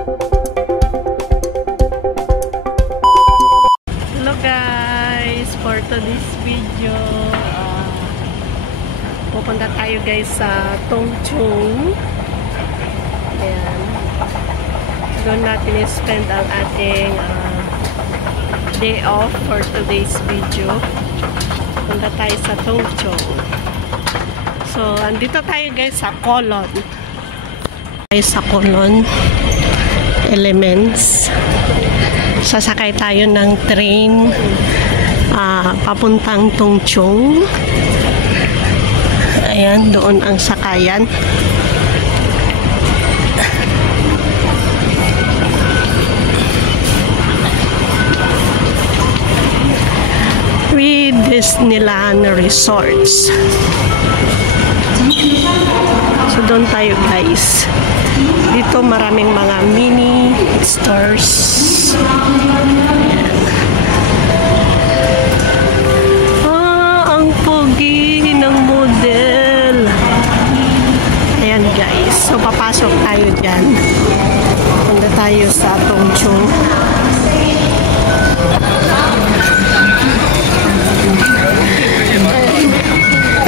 Hello guys, for today's video pupunta tayo guys sa Tongchong. Ayan, doon natin i-spend ang ating day off for today's video. Punta tayo sa Tongchong. So andito tayo guys sa Kolon. Tayo sa Kolon Elements. Sasakay tayo ng train papuntang Tongchong. Ayan, doon ang sakayan. With Disneyland Resorts. So doon tayo guys. Dito maraming mga mini stores. Ayan. Ang pogi ng model. Ayan guys. So papasok tayo dyan. Punta tayo sa Tongchong.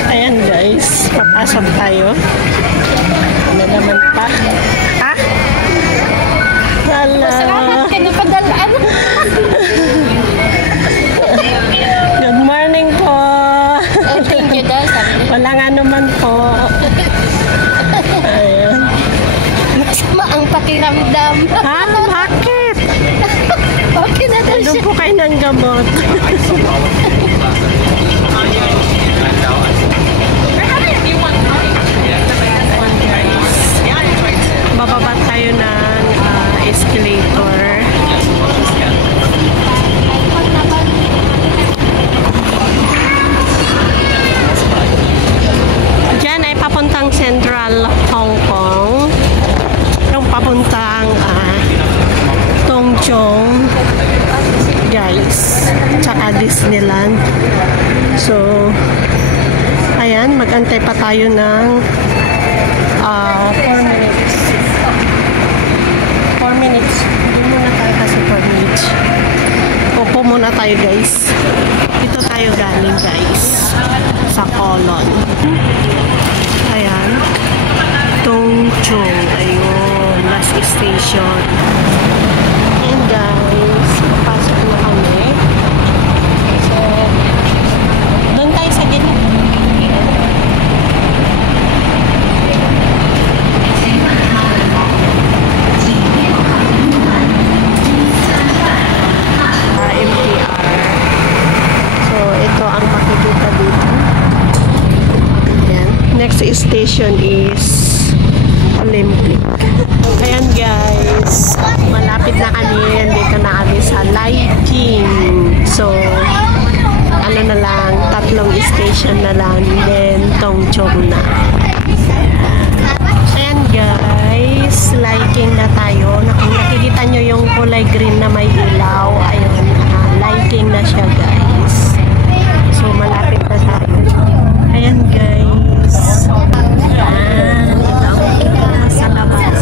Ayan guys. Papasok tayo. Ano naman pa? Ha? Hala. Salamat ka na padalaan. Good morning po. Thank you daw. Walang ano man po. Ayan. Masama ang pakiramdam. Ha? Bakit? Okay na daw Doon siya. po kayo ng gamot. Bababa tayo ng escalator. Diyan ay papuntang Central Hong Kong. Yung papuntang Tongchong guys. Tsaka Disneyland. So ayan, mag-antay pa tayo ng 4 minutes. 4 minutes. Doon muna tayo kasi 4 minutes. Upo muna tayo guys. Dito tayo galing guys. Sa Kolon. Ayan. Tongchong. Ayun. Last station. Ayan guys. Pasok na kami. So, doon tayo sa gitna. Station is Olympic. Ayan guys, malapit na kami. Dito na kami sa Liking. So ano na lang, 3 station na lang, then Tongchong na. Ayan guys, Liking na tayo. Nakikita nyo yung kulay green na may ilaw. Ayun, Liking na siya guys. So malapit na tayo. Ayan guys. Sa labas.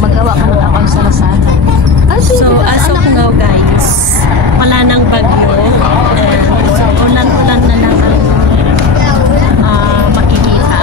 Magawa ka ng akong salasan. So as of now guys, wala nang bagyo. Ulan-ulan na lang ang makikita.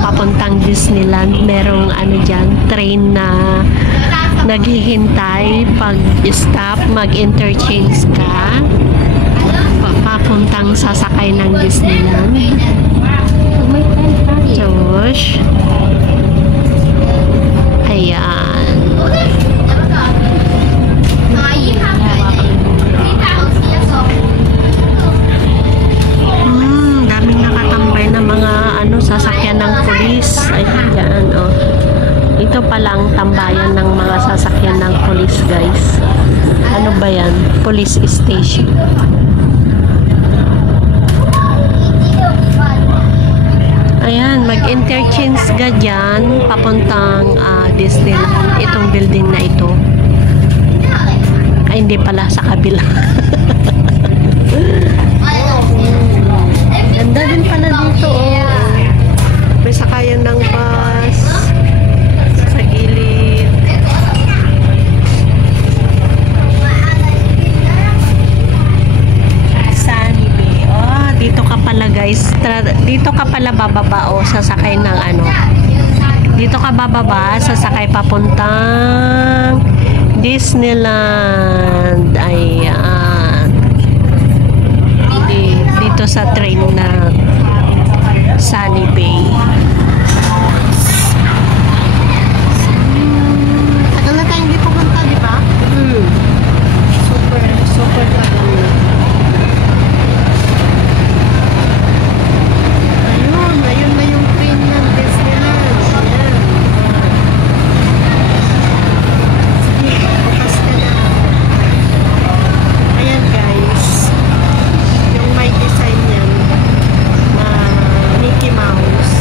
papuntang Disneyland. Merong ano dyan, train na naghihintay. Pag stop, mag-interchange ka. Papuntang sasakay ng Disneyland. Josh. Ayan. Daming nakatambay na mga ano sasakyan ng pulis. Ayan, oh. Ito palang tambayan ng mga sasakyan ng pulis, guys. Ano ba yan? Police station. Ayan, mag-interchange ka dyan papuntang Disneyland. Itong building na ito. Ay, hindi pala, sa kabila. Ganda din pala dito, oh. May sakayan ng bus sa gilid. Sunny Bay. Oh, dito ka pala, guys. Dito ka pala bababa, oh, sasakay ng ano. Dito ka bababa, sasakay papuntang Disneyland. Ayan. Dito sa train na Sunny Bay. Tagal na tayong hindi pumunta, di ba? Super tagal na. Ayun na yung train ng Disneyland. Ayan. Sige, bukas ka na. Ayan, guys. Yung may design yan na Mickey Mouse.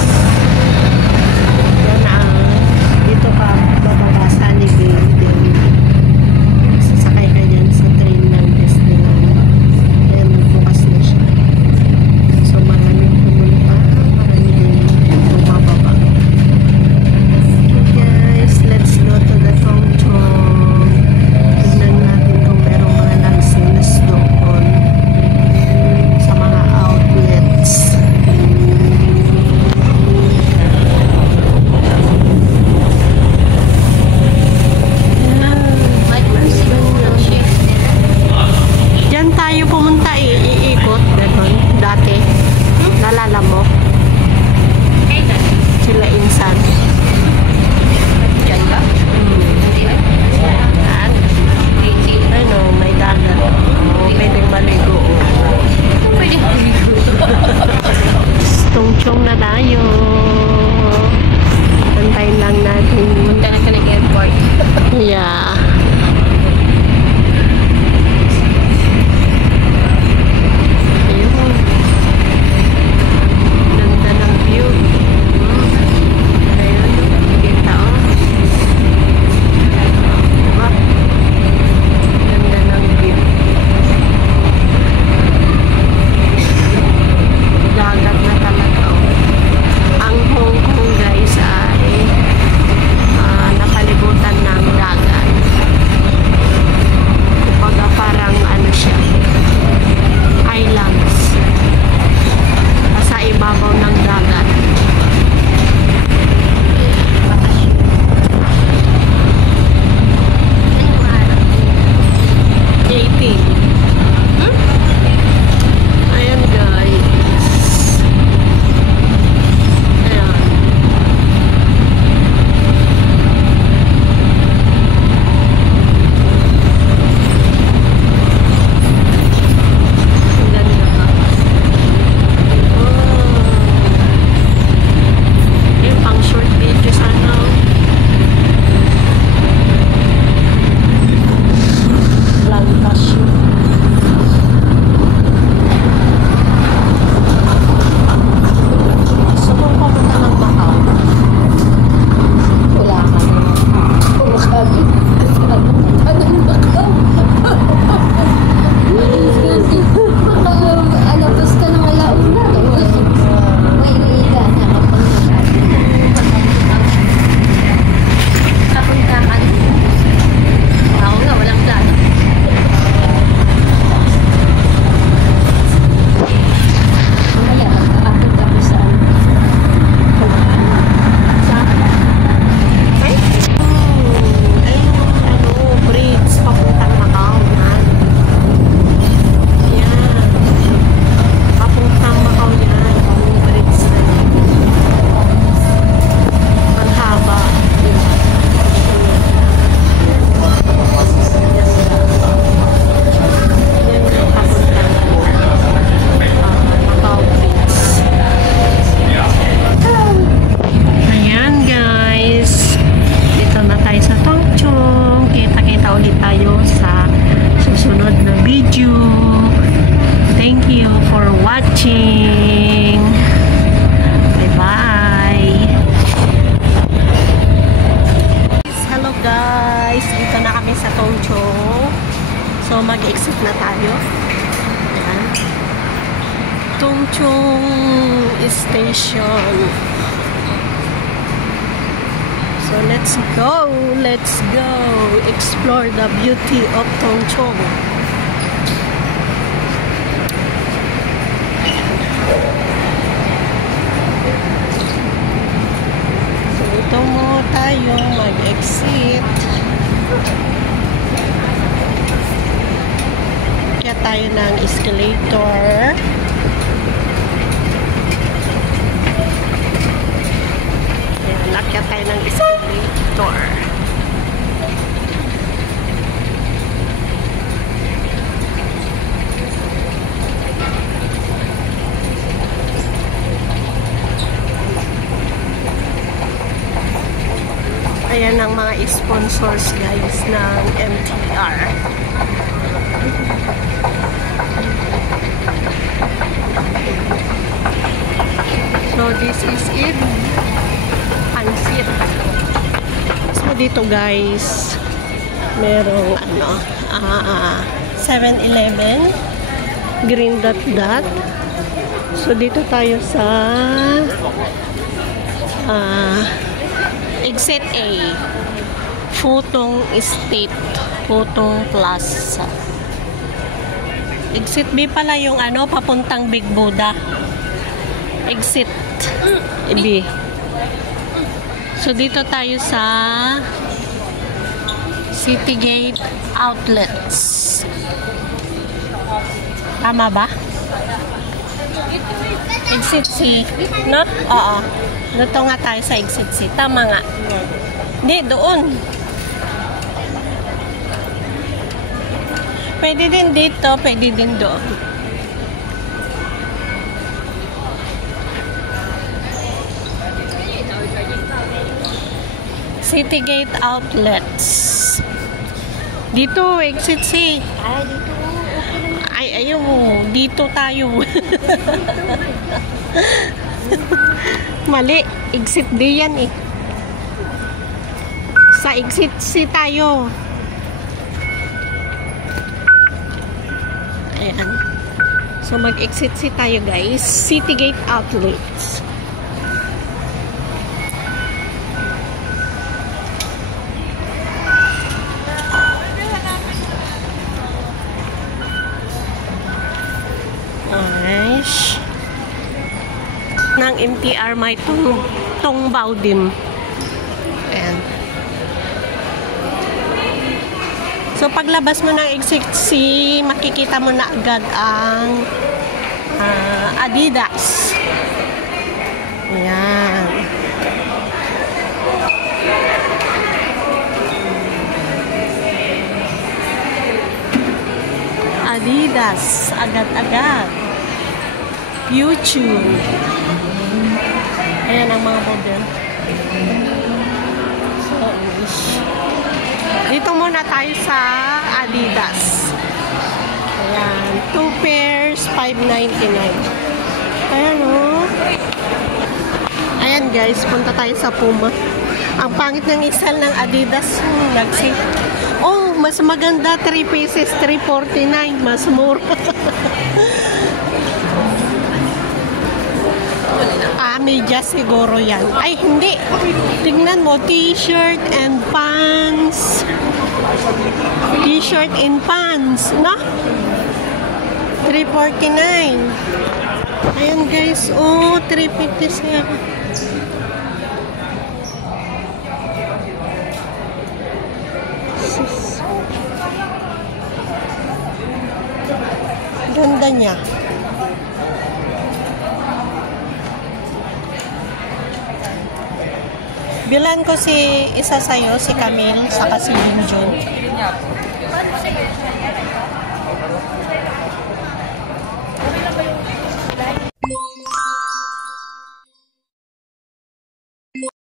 mag-exit na tayo. Ayan. Tongchong Station. So let's go explore the beauty of Tongchong. So ito mo tayo mag-exit. Kaya tayo ng escalator. Akyat tayo ng escalator. Ayan ang mga sponsors guys ng MTR. So this is it. Pansit. So dito guys, merong 7-Eleven, green dot. So dito tayo sa exit A, Putong Estate, Putong Plaza. Exit B pala yung papuntang Big Buddha. Exit B. So, dito tayo sa Citygate Outlets. Tama ba? Exit C. No? Oo. Dito nga tayo sa Exit C. Tama nga. Hindi, doon. Pwede din dito, pwede din doon. Citygate Outlets. Dito, Exit C. Ay, ayaw. Dito tayo. Mali. Exit D yan eh. Sa Exit C tayo. Ayan. So, mag-exit C tayo guys. Citygate Outlets. Ng MTR may Tongbao din. Ayan. So paglabas mo ng Exit C, makikita mo na agad ang Adidas. Ayan. Adidas, agad-agad. YouTube. Ayan ang mga model. So, dito muna tayo sa Adidas. Ayan. 2 pairs, $5.99. Ayan o. Ayan guys, punta tayo sa Puma. Ang pangit ng isal ng Adidas. Oh, mas maganda. 3 pieces, $3.49. Mas mura. Medyas siguro yan. Ay, hindi. Tingnan mo, t-shirt and pants. T-shirt and pants. No? $3.49. Ayan guys. Oh, $3.57. Ganda niya. Bilan ko si isa sa'yo, si Camille, saka si Junjun.